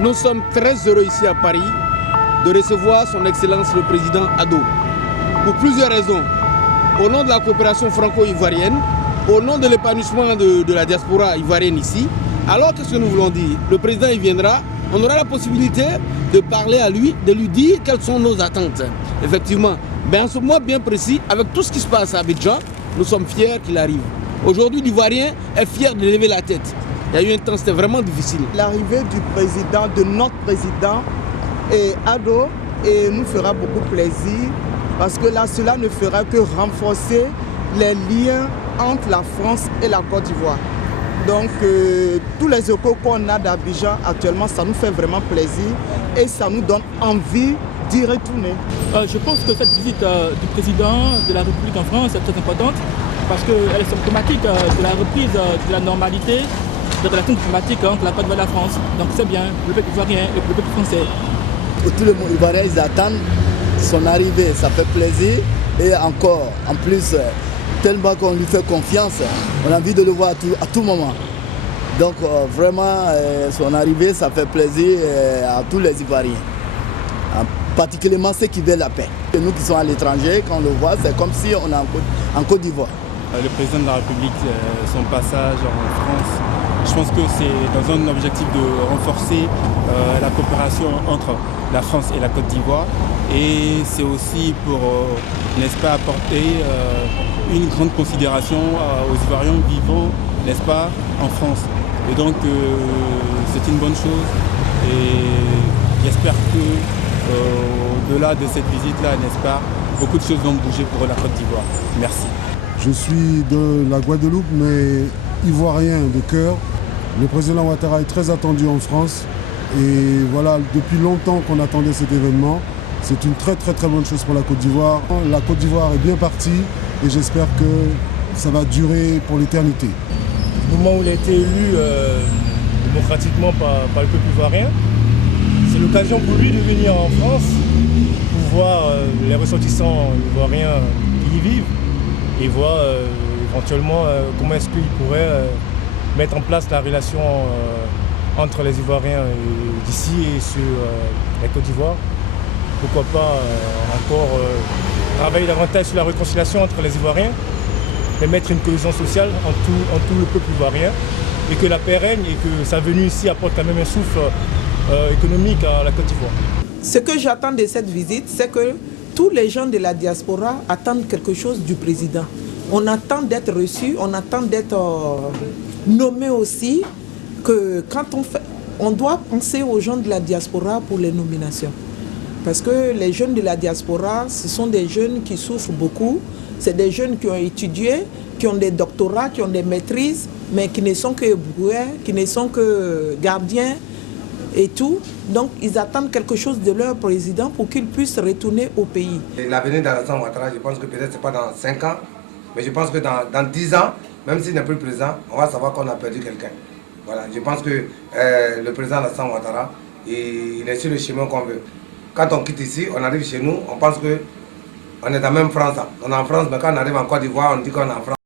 Nous sommes très heureux ici à Paris de recevoir son Excellence le Président Ado. Pour plusieurs raisons. Au nom de la coopération franco-ivoirienne, au nom de l'épanouissement de la diaspora ivoirienne ici, alors qu'est-ce que nous voulons dire? Le Président il viendra, on aura la possibilité de parler à lui, de lui dire quelles sont nos attentes. Effectivement, en ce mois bien précis, avec tout ce qui se passe à Abidjan, nous sommes fiers qu'il arrive. Aujourd'hui, l'Ivoirien est fier de lever la tête. Il y a eu un temps, c'était vraiment difficile. L'arrivée du président, de notre président, Ado, nous fera beaucoup plaisir parce que là, cela ne fera que renforcer les liens entre la France et la Côte d'Ivoire. Donc, tous les échos qu'on a d'Abidjan actuellement, ça nous fait vraiment plaisir et ça nous donne envie d'y retourner. Je pense que cette visite du président de la République en France est très importante parce qu'elle est symptomatique de la reprise de la normalité des relations diplomatiques entre la Côte d'Ivoire et la France. Donc c'est bien, le peuple ivoirien et le peuple français. Pour tout le monde ivoirien, ils attendent son arrivée, ça fait plaisir. Et encore, en plus, tellement qu'on lui fait confiance, on a envie de le voir à tout moment. Donc vraiment, son arrivée, ça fait plaisir à tous les Ivoiriens. Particulièrement ceux qui veulent la paix. Et nous qui sommes à l'étranger, quand on le voit, c'est comme si on est en Côte d'Ivoire. Le président de la République, son passage en France, je pense que c'est dans un objectif de renforcer la coopération entre la France et la Côte d'Ivoire. Et c'est aussi pour, n'est-ce pas, apporter une grande considération aux Ivoiriens vivant, n'est-ce pas, en France. Et donc, c'est une bonne chose. Et j'espère que, au-delà de cette visite-là, n'est-ce pas, beaucoup de choses vont bouger pour la Côte d'Ivoire. Merci. Je suis de la Guadeloupe, mais ivoirien de cœur. Le président Ouattara est très attendu en France. Et voilà, depuis longtemps qu'on attendait cet événement. C'est une très bonne chose pour la Côte d'Ivoire. La Côte d'Ivoire est bien partie et j'espère que ça va durer pour l'éternité. Au moment où il a été élu démocratiquement par le peuple ivoirien, c'est l'occasion pour lui de venir en France pour voir les ressortissants ivoiriens qui y vivent et voir éventuellement comment est-ce qu'il pourrait mettre en place la relation entre les Ivoiriens d'ici et sur la Côte d'Ivoire. Pourquoi pas encore travailler davantage sur la réconciliation entre les Ivoiriens et mettre une cohésion sociale en tout le peuple ivoirien et que la paix règne et que sa venue ici apporte quand même un souffle économique à la Côte d'Ivoire. Ce que j'attends de cette visite, c'est que tous les gens de la diaspora attendent quelque chose du président. On attend d'être reçus, on attend d'être nommés aussi, que quand on doit penser aux gens de la diaspora pour les nominations. Parce que les jeunes de la diaspora, ce sont des jeunes qui souffrent beaucoup. C'est des jeunes qui ont étudié, qui ont des doctorats, qui ont des maîtrises, mais qui ne sont que brouets, qui ne sont que gardiens et tout. Donc, ils attendent quelque chose de leur président pour qu'ils puissent retourner au pays. L'avenir d'Alassane Ouattara, je pense que peut-être ce n'est pas dans 5 ans, mais je pense que dans 10 ans, même s'il n'est plus président, on va savoir qu'on a perdu quelqu'un. Voilà, je pense que le président Alassane Ouattara, il est sur le chemin qu'on veut. Quand on quitte ici, on arrive chez nous, on pense qu'on est dans la même France. On est en France, mais quand on arrive en Côte d'Ivoire, on dit qu'on est en France.